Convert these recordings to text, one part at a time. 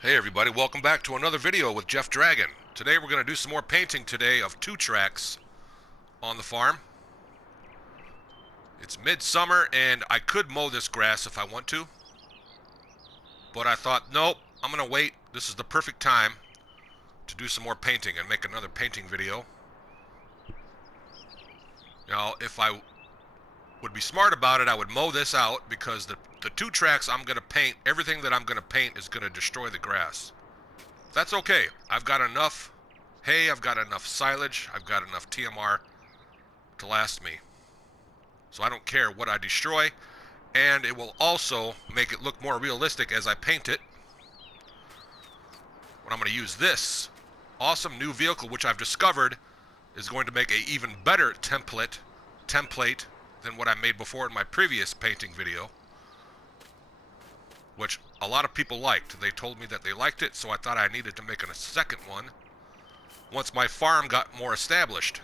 Hey everybody, welcome back to another video with Jeff Dragon. Today we're going to do some more painting today of 2 tracks on the farm. It's midsummer and I could mow this grass if I want to. But I thought, nope, I'm going to wait. This is the perfect time to do some more painting and make another painting video. Now, if I would be smart about it, I would mow this out because the 2 tracks I'm going to paint, everything that I'm going to paint is going to destroy the grass. That's okay. I've got enough hay, I've got enough silage, I've got enough TMR to last me. So I don't care what I destroy, and it will also make it look more realistic as I paint it. When I'm going to use this awesome new vehicle, which I've discovered is going to make an even better template than what I made before in my previous painting video, which a lot of people liked. They told me that they liked it, so I thought I needed to make a second one once my farm got more established.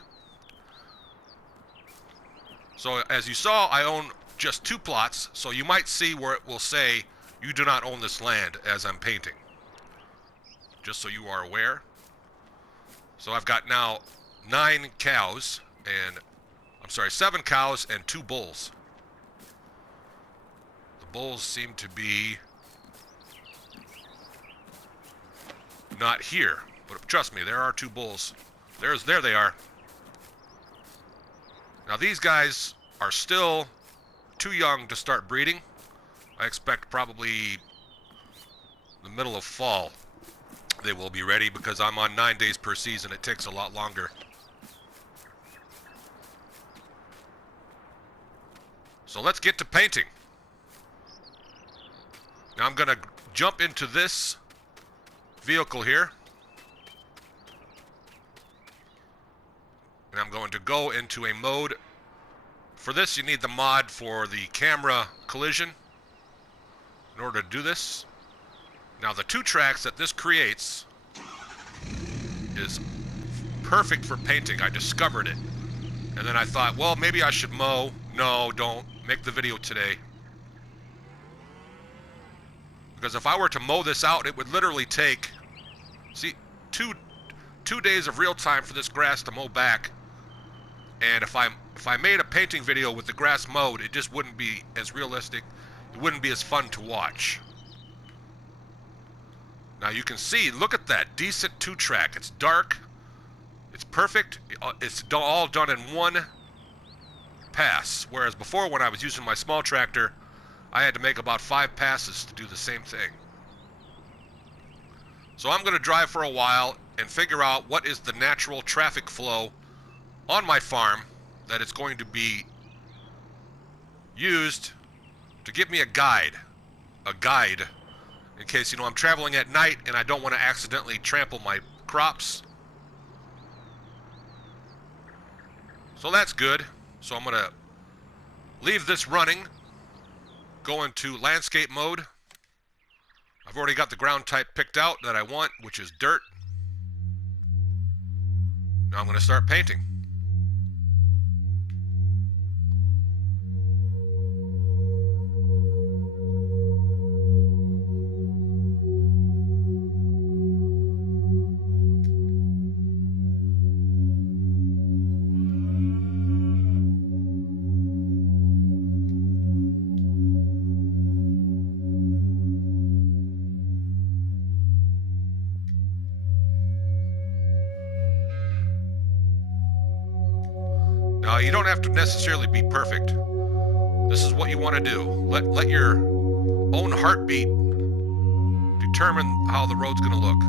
So as you saw, I own just 2 plots, so you might see where it will say you do not own this land as I'm painting, just so you are aware. So I've got now 7 cows and 2 bulls. The bulls seem to be not here, but trust me, there are 2 bulls. There they are. Now these guys are still too young to start breeding. I expect probably the middle of fall they will be ready, because I'm on 9 days per season. It takes a lot longer. So let's get to painting. Now I'm going to jump into this vehicle here. And I'm going to go into a mode. For this, you need the mod for the camera collision in order to do this. Now the 2 tracks that this creates is perfect for painting. I discovered it. And then I thought, well, maybe I should mow. No, don't. Make the video today. Because if I were to mow this out, it would literally take, see, two days of real time for this grass to mow back. And if I made a painting video with the grass mowed, it just wouldn't be as realistic. It wouldn't be as fun to watch. Now you can see, look at that decent 2 track. It's dark. It's perfect. It's all done in one pass. Whereas before, when I was using my small tractor, I had to make about 5 passes to do the same thing. So I'm going to drive for a while and figure out what is the natural traffic flow on my farm that is going to be used to give me a guide in case, you know, I'm traveling at night and I don't want to accidentally trample my crops. So that's good. So I'm going to leave this running, go into landscape mode. I've already got the ground type picked out that I want, which is dirt. Now I'm going to start painting. Now, you don't have to necessarily be perfect. This is what you want to do. Let your own heartbeat determine how the road's going to look.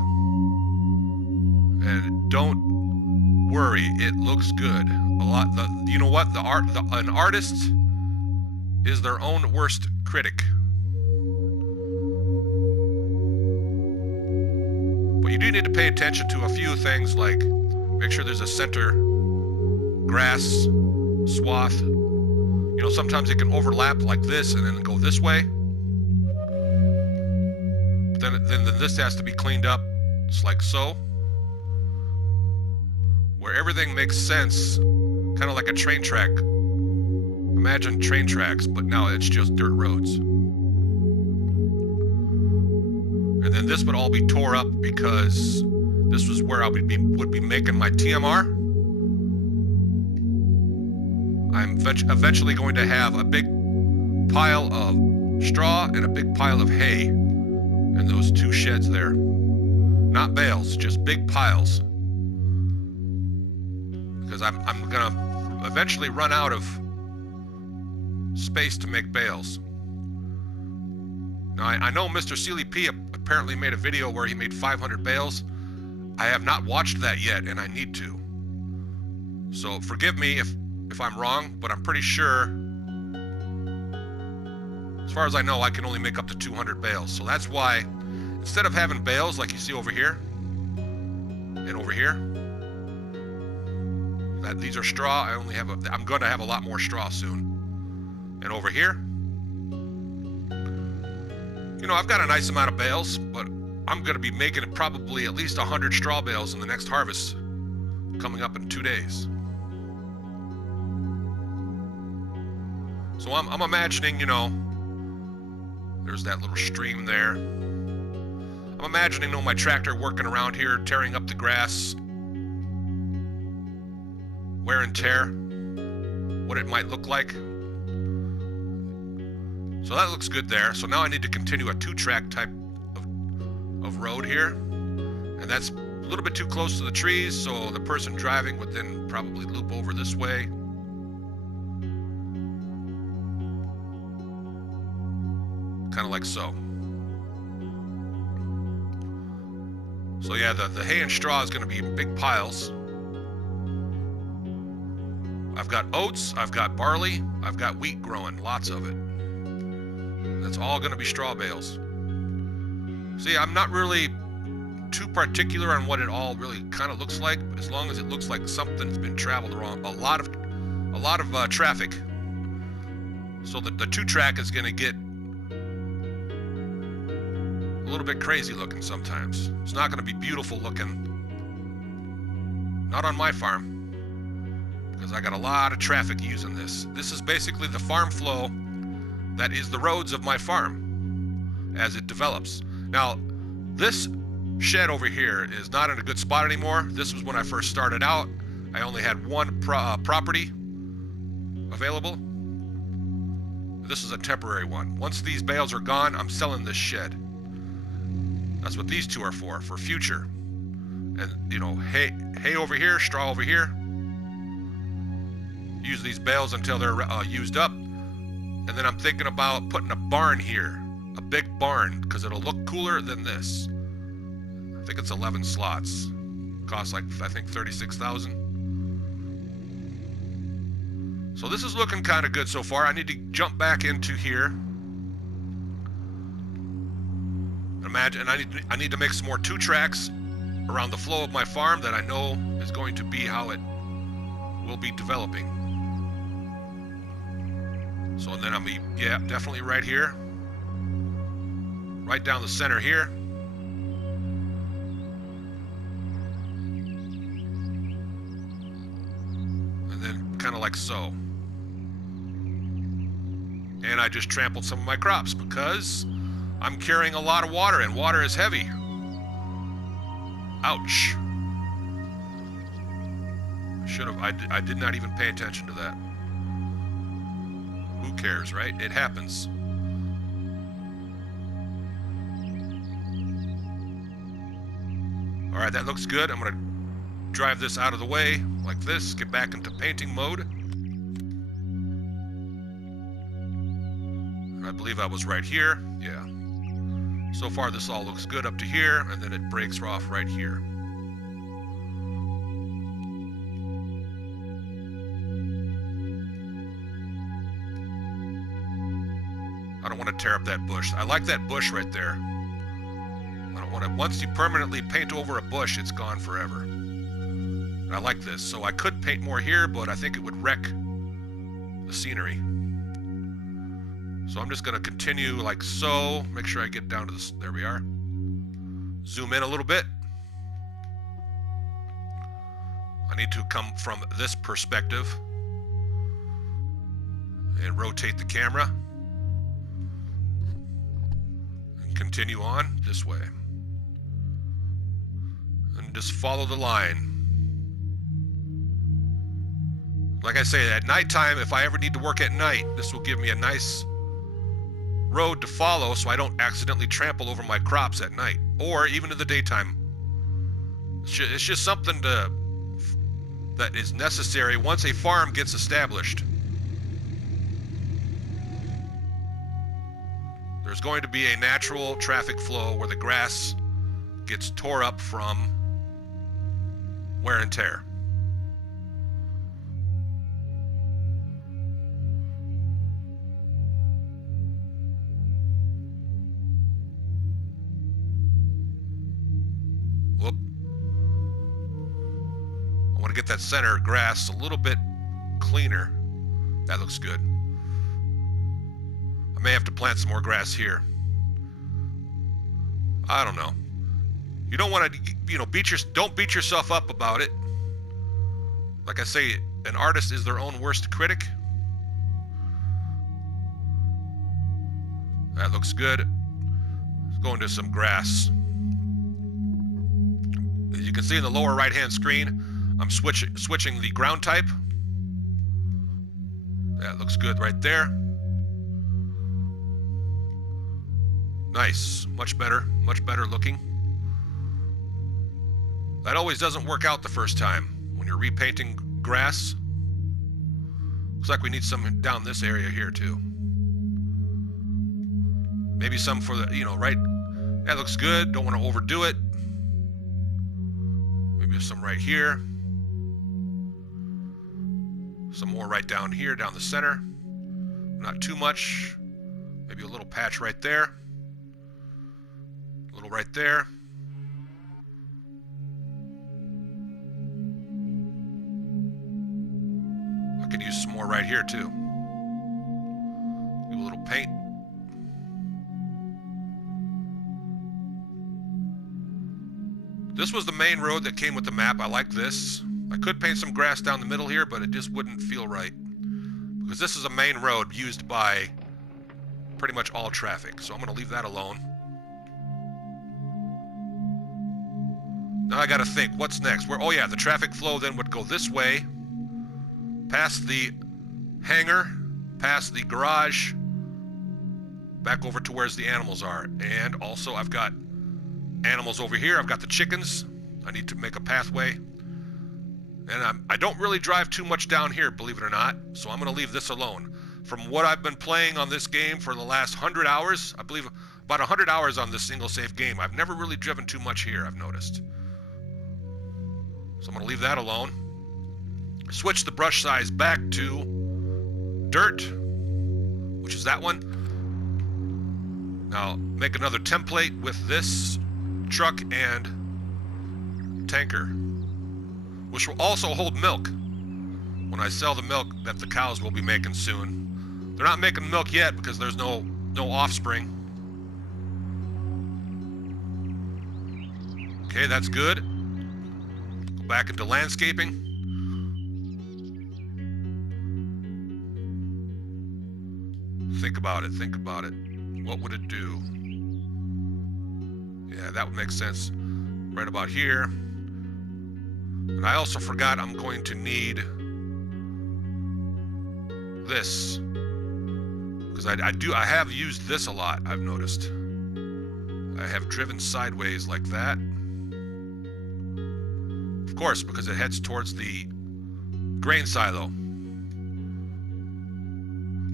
And don't worry, it looks good. You know what? An artist is their own worst critic. But you do need to pay attention to a few things, like make sure there's a center grass swath. You know, sometimes it can overlap like this and then go this way. But then this has to be cleaned up. It's like so. Where everything makes sense, kind of like a train track. Imagine train tracks, but now it's just dirt roads. And then this would all be tore up because this was where I would be making my TMR. I'm eventually going to have a big pile of straw and a big pile of hay in those two sheds there. Not bales, just big piles. Because I'm gonna eventually run out of space to make bales. Now I know Mr. Sealy P apparently made a video where he made 500 bales. I have not watched that yet, and I need to. So forgive me if I'm wrong, but I'm pretty sure, as far as I know, I can only make up to 200 bales. So that's why, instead of having bales like you see over here and over here, that these are straw, I'm going to have a lot more straw soon. And over here, you know, I've got a nice amount of bales, but I'm going to be making it probably at least 100 straw bales in the next harvest coming up in 2 days. So I'm imagining, you know, there's that little stream there. I'm imagining, you know, my tractor working around here, tearing up the grass, wear and tear, what it might look like. So that looks good there. So now I need to continue a 2-track type of road here. And that's a little bit too close to the trees, so the person driving would then probably loop over this way. Kind of like so. So yeah, the hay and straw is going to be in big piles. I've got oats, I've got barley, I've got wheat growing, lots of it. That's all going to be straw bales. See, I'm not really too particular on what it all really kind of looks like, as long as it looks like something's been traveled around. A lot of traffic. So that the 2-track is going to get a little bit crazy looking sometimes. It's not going to be beautiful looking. Not on my farm, because I got a lot of traffic using this. This is basically the farm flow that is the roads of my farm as it develops. Now, this shed over here is not in a good spot anymore. This was when I first started out. I only had one property available. This is a temporary one. Once these bales are gone, I'm selling this shed. That's what these two are for future. And, you know, hay over here, straw over here. Use these bales until they're used up. And then I'm thinking about putting a barn here. A big barn, because it'll look cooler than this. I think it's 11 slots. Costs like, I think, $36,000. So this is looking kind of good so far. I need to jump back into here. Imagine, I need to make some more 2-tracks around the flow of my farm that I know is going to be how it will be developing. So then I'm, yeah, definitely right here. Right down the center here. And then kind of like so. And I just trampled some of my crops because I'm carrying a lot of water, and water is heavy. Ouch. I did not even pay attention to that. Who cares, right? It happens. All right, that looks good. I'm gonna drive this out of the way like this, get back into painting mode. And I believe I was right here, yeah. So far this all looks good up to here, and then it breaks off right here. I don't want to tear up that bush. I like that bush right there. I don't want to, once you permanently paint over a bush, it's gone forever. And I like this. So I could paint more here, but I think it would wreck the scenery. So I'm just going to continue like so. Make sure I get down to this. There we are. Zoom in a little bit. I need to come from this perspective and rotate the camera. continue on this way. And just follow the line. Like I say, at nighttime, if I ever need to work at night, this will give me a nice road to follow so I don't accidentally trample over my crops at night, or even in the daytime. It's just something that is necessary once a farm gets established. There's going to be a natural traffic flow where the grass gets tore up from wear and tear. Whoop. I want to get that center grass a little bit cleaner. That looks good. I may have to plant some more grass here. I don't know. You don't want to, don't beat yourself up about it. Like I say, an artist is their own worst critic. That looks good. Let's go into some grass. As you can see in the lower right-hand screen, I'm switching the ground type. That looks good right there. Nice, much better looking. That always doesn't work out the first time when you're repainting grass. Looks like we need some down this area here too. Maybe some for the, right. That looks good, don't want to overdo it. Maybe some right here. Some more right down here, down the center. Not too much. Maybe a little patch right there. A little right there. I could use some more right here too. Do a little paint. This was the main road that came with the map. I like this. I could paint some grass down the middle here, but it just wouldn't feel right. Because this is a main road used by pretty much all traffic. So I'm going to leave that alone. Now I got to think, what's next? Oh yeah, the traffic flow then would go this way, past the hangar, past the garage, back over to where the animals are. And also I've got animals over here. I've got the chickens. I need to make a pathway. And I don't really drive too much down here, believe it or not, so I'm going to leave this alone. From what I've been playing on this game for the last 100 hours, I believe about 100 hours on this single save game, I've never really driven too much here, I've noticed. So I'm going to leave that alone. Switch the brush size back to dirt, which is that one. Now make another template with this truck and tanker, which will also hold milk when I sell the milk that the cows will be making soon. They're not making milk yet because there's no offspring. Okay, that's good. Go back into landscaping. Think about it, think about it. What would it do? Yeah, that would make sense right about here. And I also forgot I'm going to need this. Because I have used this a lot, I've noticed. I have driven sideways like that. Of course, because it heads towards the grain silo.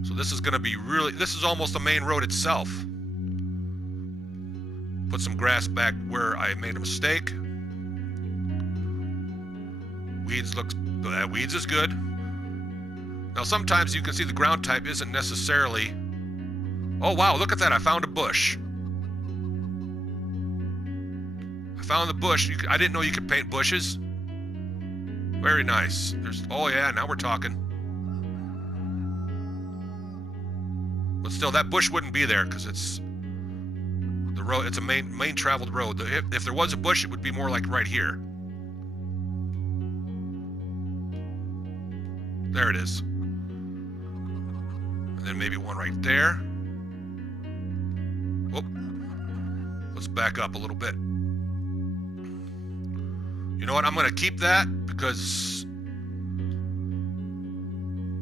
So this is going to be this is almost the main road itself. Put some grass back where I made a mistake. Weeds is good. Now sometimes you can see the ground type isn't necessarily... Oh wow, look at that, I found a bush. I found the bush. I didn't know you could paint bushes. Very nice. Oh yeah, now we're talking. But still, that bush wouldn't be there because it's the road. It's a main traveled road. If there was a bush, it would be more like right here. There it is. And then maybe one right there. Whoop. Let's back up a little bit. You know what? I'm going to keep that because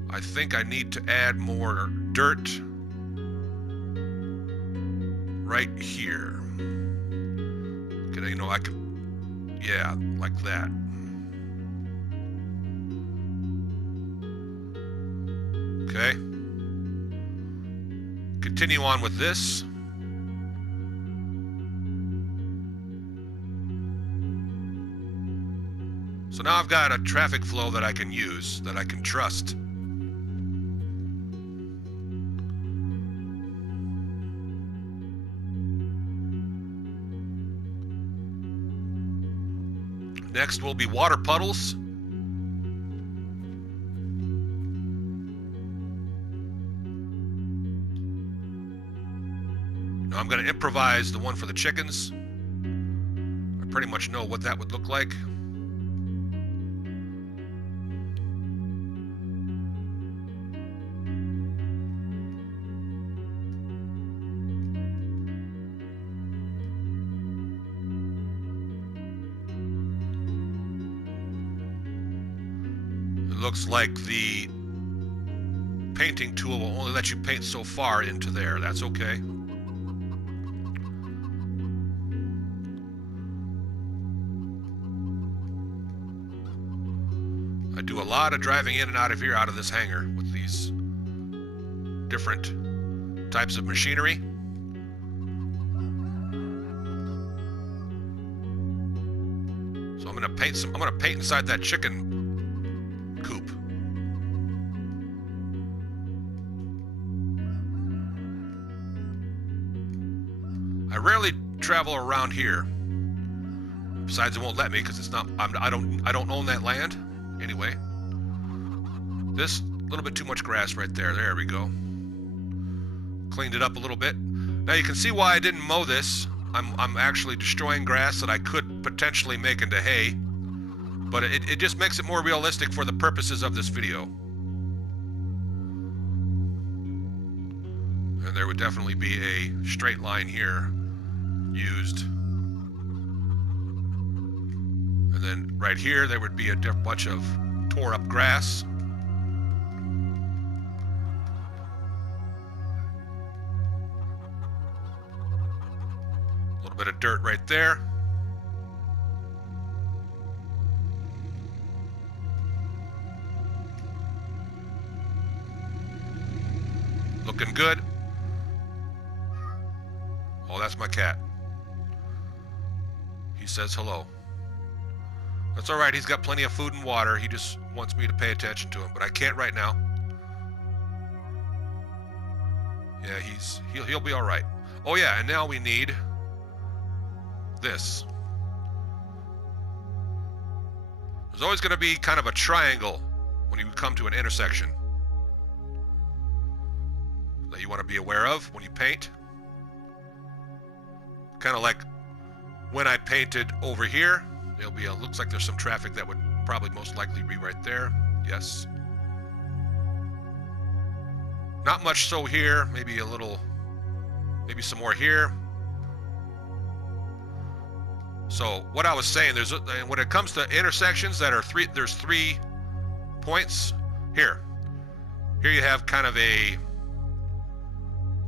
I think I need to add more dirt right here. You know, I can, yeah, like that. Okay. Continue on with this. So now I've got a traffic flow that I can use, that I can trust. Next will be water puddles. Now I'm going to improvise the one for the chickens. I pretty much know what that would look like. Looks like the painting tool will only let you paint so far into there. That's okay. I do a lot of driving in and out of here, out of this hangar, with these different types of machinery. So I'm gonna paint some. I'm gonna paint inside that chicken coop. I rarely travel around here. Besides, it won't let me because it's not. I don't own that land. Anyway, this little bit too much grass right there. There we go. Cleaned it up a little bit. Now you can see why I didn't mow this. I'm actually destroying grass that I could potentially make into hay. But it just makes it more realistic for the purposes of this video. And there would definitely be a straight line here used. And then right here, there would be a bunch of tore up grass. A little bit of dirt right there. Looking good. Oh, that's my cat. He says hello. That's all right. He's got plenty of food and water. He just wants me to pay attention to him, but I can't right now. Yeah, he'll be all right. Oh yeah, and now we need this. There's always going to be kind of a triangle when you come to an intersection that you want to be aware of when you paint. Kind of like when I painted over here, there'll be looks like there's some traffic that would probably most likely be right there. Yes. Not much so here, maybe a little, maybe some more here. So what I was saying, when it comes to intersections that are there's 3 points here. Here you have kind of a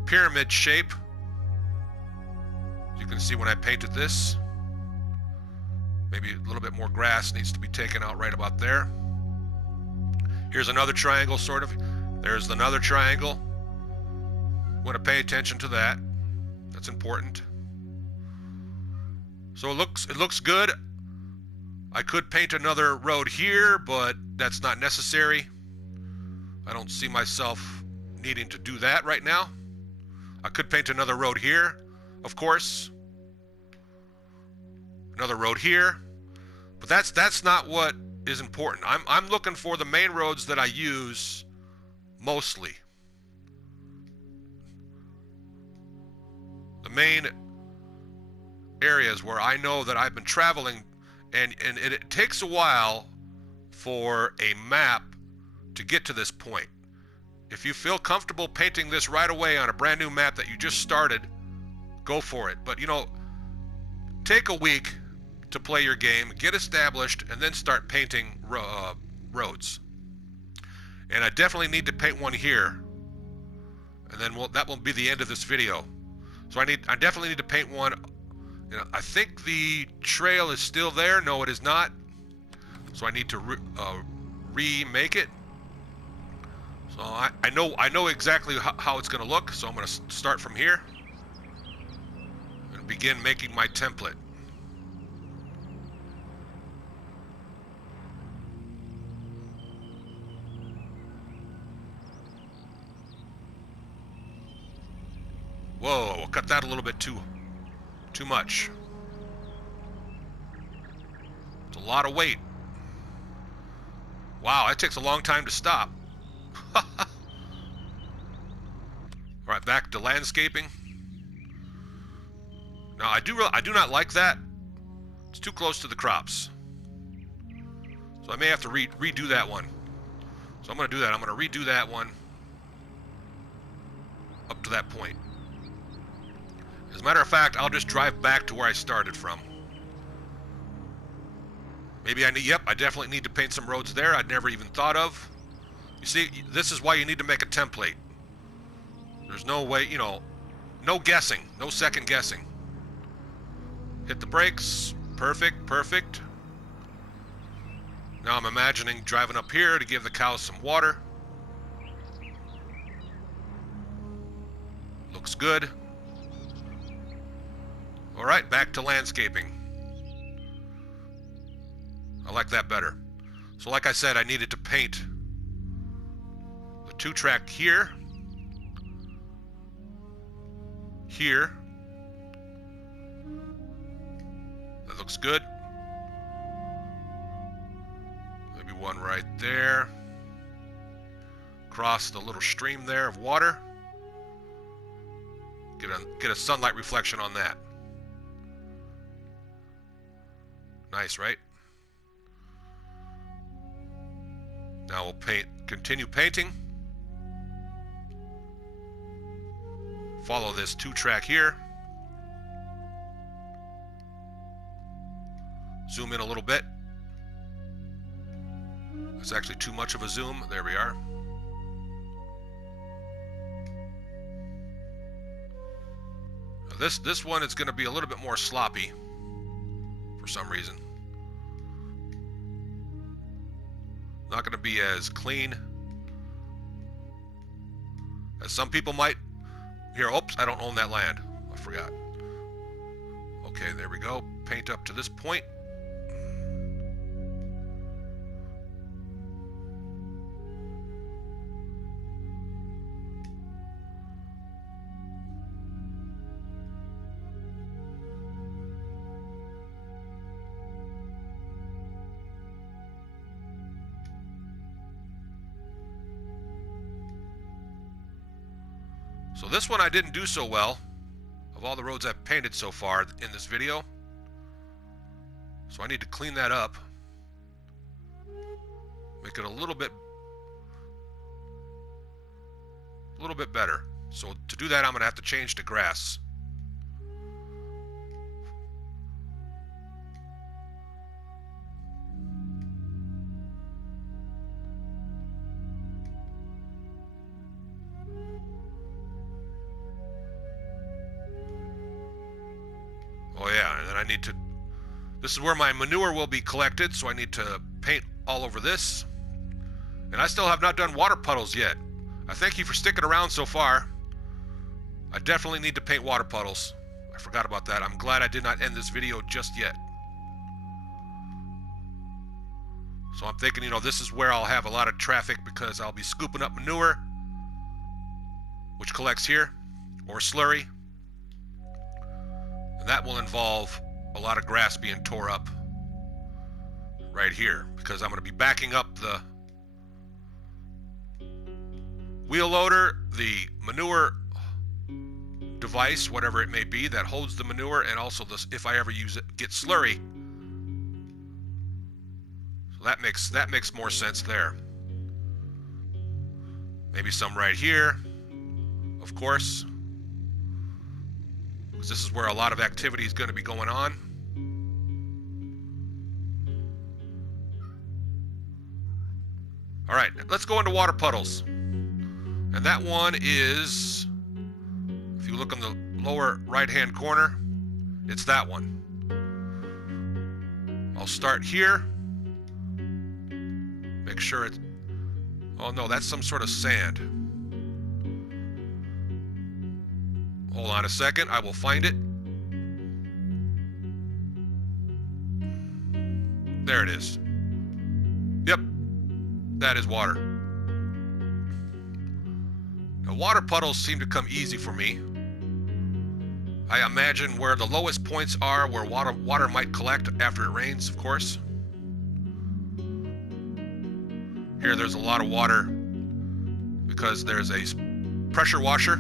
pyramid shape. You can see when I painted this, maybe a little bit more grass needs to be taken out right about there. Here's another triangle, sort of. There's another triangle. Want to pay attention to that. That's important. So it looks good. I could paint another road here, but that's not necessary. I don't see myself needing to do that right now. I could paint another road here, of course. Another road here. But that's not what is important. I'm looking for the main roads that I use mostly. The main areas where I know that I've been traveling, and it takes a while for a map to get to this point. If you feel comfortable painting this right away on a brand new map that you just started, go for it. But you know, take a week to play your game, get established, and then start painting roads. And I definitely need to paint one here, and then that will be the end of this video. So I definitely need to paint one. You know, I think the trail is still there. No, it is not. So I need to remake it. So I know exactly how it's going to look. So I'm going to start from here and begin making my template. Whoa, we'll cut that a little bit too much. It's a lot of weight. Wow, that takes a long time to stop. Alright, back to landscaping. Now, I do not like that. It's too close to the crops. So I may have to redo that one. So I'm going to do that. I'm going to redo that one up to that point. As a matter of fact, I'll just drive back to where I started from. Maybe I definitely need to paint some roads there I'd never even thought of. You see, this is why you need to make a template. There's no way, you know, no guessing, no second guessing. Hit the brakes, perfect, perfect. Now I'm imagining driving up here to give the cows some water. Looks good. Alright, back to landscaping. I like that better. So like I said, I needed to paint the 2-track here. Here. That looks good. Maybe one right there. Cross the little stream there of water. Get a sunlight reflection on that. Nice, right? Now we'll continue painting. Follow this 2-track here. Zoom in a little bit. That's actually too much of a zoom. There we are. Now this one is going to be a little bit more sloppy for some reason. Not going to be as clean as some people might. Here, oops, I don't own that land. I forgot. Okay, there we go. Paint up to this point. So this one I didn't do so well, of all the roads I've painted so far in this video. So I need to clean that up. Make it a little bit better. So to do that, I'm going to have to change to grass. Oh yeah, and then I need to... This is where my manure will be collected, so I need to paint all over this. And I still have not done water puddles yet. I thank you for sticking around so far. I definitely need to paint water puddles. I forgot about that. I'm glad I did not end this video just yet. So I'm thinking, you know, this is where I'll have a lot of traffic because I'll be scooping up manure, which collects here, or slurry. And that will involve a lot of grass being tore up right here because I'm going to be backing up the wheel loader, the manure device, whatever it may be, that holds the manure, and also this, if I ever use it, get slurry. So that makes more sense there. Maybe some right here, of course. This is where a lot of activity is going to be going on. All right, let's go into water puddles. And that one is, if you look in the lower right-hand corner, it's that one. I'll start here. Make sure it's, oh no, that's some sort of sand. Hold on a second, I will find it. There it is. Yep, that is water. Now, water puddles seem to come easy for me. I imagine where the lowest points are, where water might collect after it rains, of course. Here there's a lot of water because there's a pressure washer,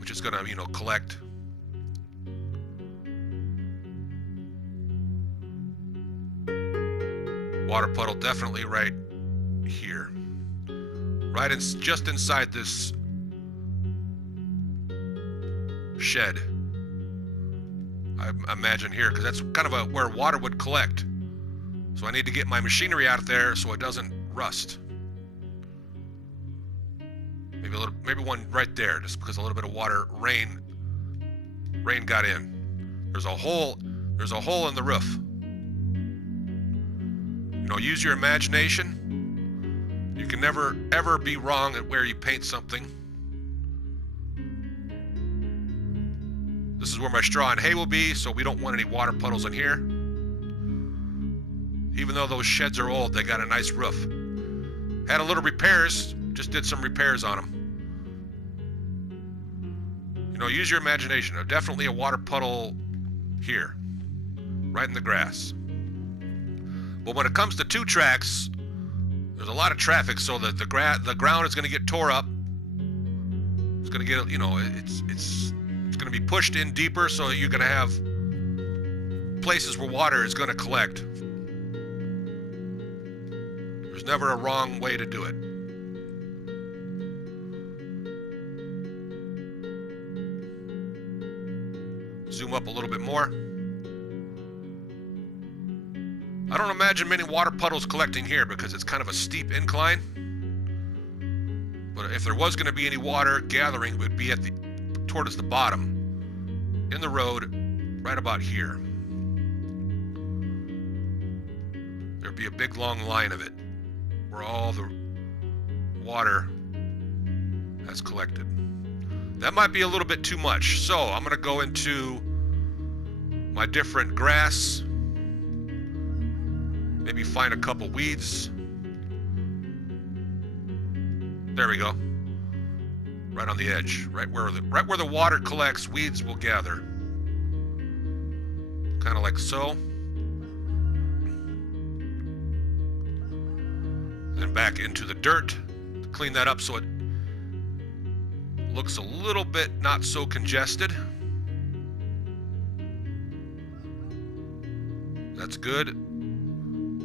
which is gonna, collect. Water puddle definitely right here. Right just inside this shed. I imagine here, because that's kind of where water would collect. So I need to get my machinery out there so it doesn't rust. Maybe one right there, just because a little bit of rain got in. There's a hole in the roof. Use your imagination. You can never, ever be wrong at where you paint something. This is where my straw and hay will be, so we don't want any water puddles in here. Even though those sheds are old, they got a nice roof. Had a little repairs, just did some repairs on them. Use your imagination. Definitely a water puddle here, right in the grass. But when it comes to 2 tracks, there's a lot of traffic, so that the ground is going to get tore up. It's going to get, it's going to be pushed in deeper, so you're going to have places where water is going to collect. There's never a wrong way to do it. Zoom up a little bit more. I don't imagine many water puddles collecting here because it's kind of a steep incline. But if there was going to be any water gathering, it would be towards the bottom, in the road, right about here. There'd be a big long line of it, where all the water has collected. That might be a little bit too much, so I'm going to go into my different grass. Maybe find a couple weeds. There we go. Right on the edge, right where the water collects, weeds will gather. Kind of like so. Then back into the dirt. Clean that up so it looks a little bit not so congested. That's good.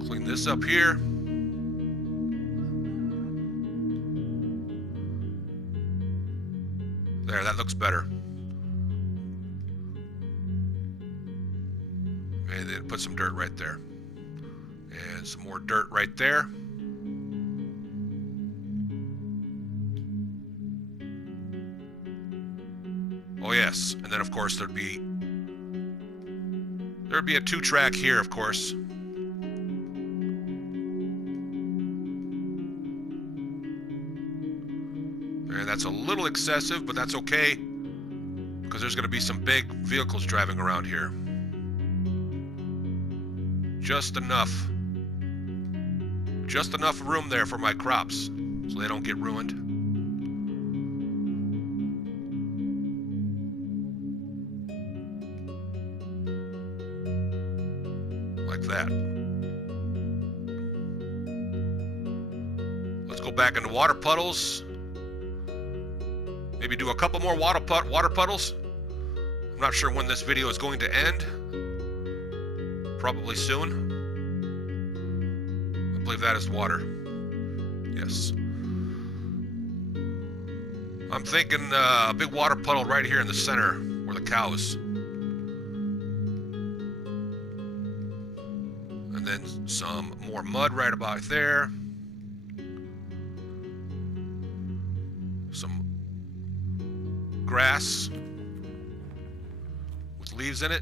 Clean this up here. There, that looks better. And then put some dirt right there. And some more dirt right there. Oh yes, and then of course there'd be a 2-track here, of course. And that's a little excessive, but that's okay, because there's going to be some big vehicles driving around here. Just enough room there for my crops, so they don't get ruined. Like that. Let's go back into water puddles. Maybe do a couple more water puddles. I'm not sure when this video is going to end. Probably soon. I believe that is water. Yes. I'm thinking a big water puddle right here in the center where the cows. And And then some more mud right about there. Some grass with leaves in it.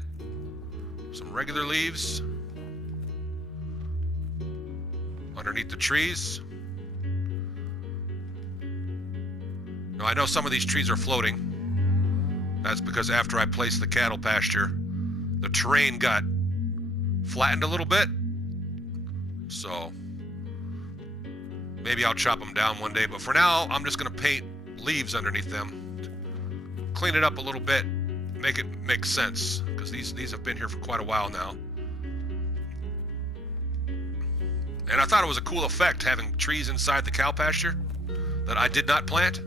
Some regular leaves underneath the trees. Now I know some of these trees are floating. That's because after I placed the cattle pasture, the terrain got flattened a little bit. So maybe I'll chop them down one day, but for now I'm just gonna paint leaves underneath them, clean it up a little bit, make it make sense, because these have been here for quite a while now. And I thought it was a cool effect having trees inside the cow pasture that I did not plant.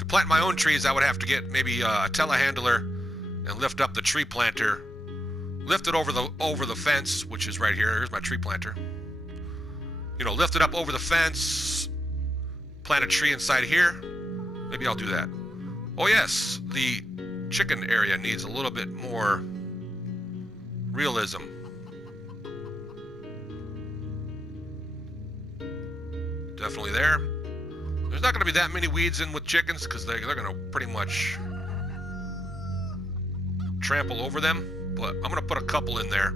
To plant my own trees, I would have to get maybe a telehandler and lift up the tree planter, lift it over the fence, which is right here. Here's my tree planter. You know, lift it up over the fence, plant a tree inside here. Maybe I'll do that. Oh yes, the chicken area needs a little bit more realism. Definitely there. There's not going to be that many weeds in with chickens because they're going to pretty much trample over them, but I'm going to put a couple in there.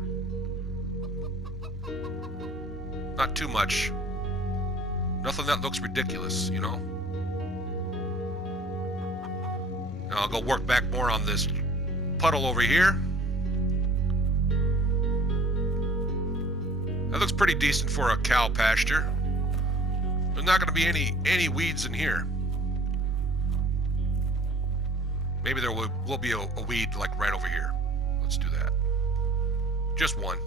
Not too much. Nothing that looks ridiculous, you know? Now I'll go work back more on this puddle over here. That looks pretty decent for a cow pasture. There's not going to be any weeds in here. Maybe there will be a weed like right over here. Let's do that. Just one.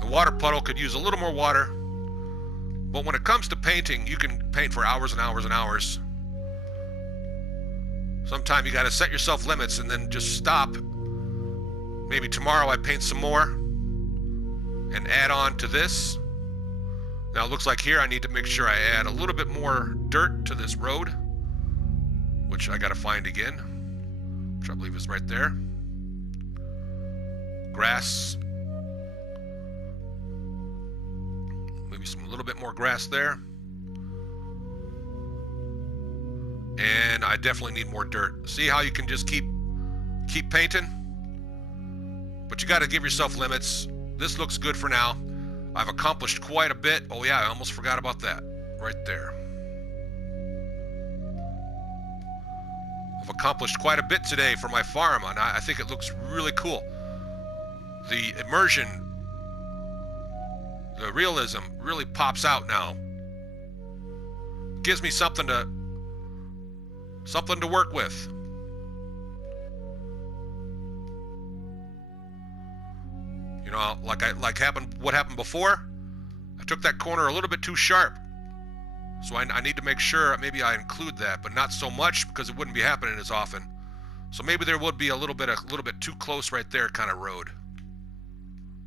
The water puddle could use a little more water, but when it comes to painting, you can paint for hours and hours and hours. Sometimes you got to set yourself limits and then just stop. Maybe tomorrow I paint some more and add on to this. Now it looks like here I need to make sure I add a little bit more dirt to this road, which I got to find again, which I believe is right there. Grass. Maybe a little bit more grass there. And I definitely need more dirt. See how you can just keep painting? But you got to give yourself limits. This looks good for now. I've accomplished quite a bit. Oh yeah, I almost forgot about that. Right there. I've accomplished quite a bit today for my farm, and I think it looks really cool. The immersion, the realism really pops out now. Gives me something to work with. You know, what happened before? I took that corner a little bit too sharp. So I need to make sure maybe I include that, but not so much because it wouldn't be happening as often. So maybe there would be a little bit too close right there kind of road.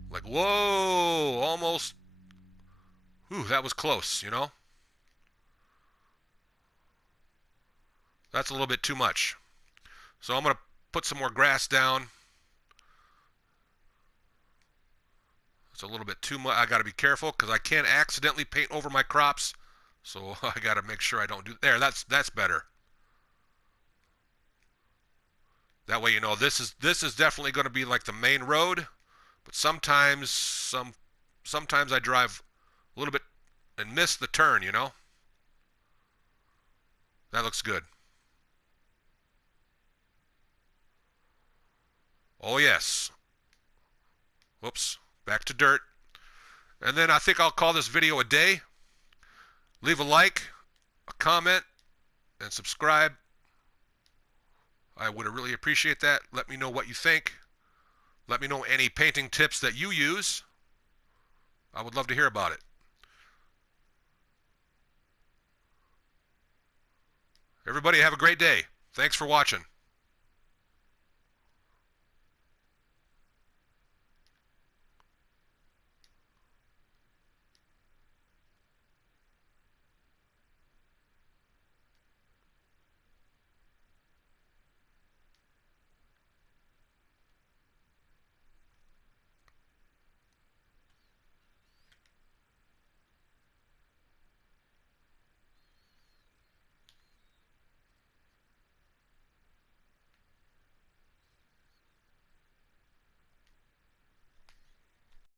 Like, whoa, almost. Whew, that was close, you know? That's a little bit too much. So I'm going to put some more grass down. It's a little bit too much. I got to be careful because I can't accidentally paint over my crops. So I got to make sure I don't do there. That's better. That way, you know, this is definitely going to be like the main road, but sometimes I drive a little bit and miss the turn, you know? That looks good. Oh yes. Whoops. Back to dirt. And then I think I'll call this video a day. Leave a like, a comment, and subscribe. I would really appreciate that. Let me know what you think. Let me know any painting tips that you use. I would love to hear about it. Everybody have a great day. Thanks for watching.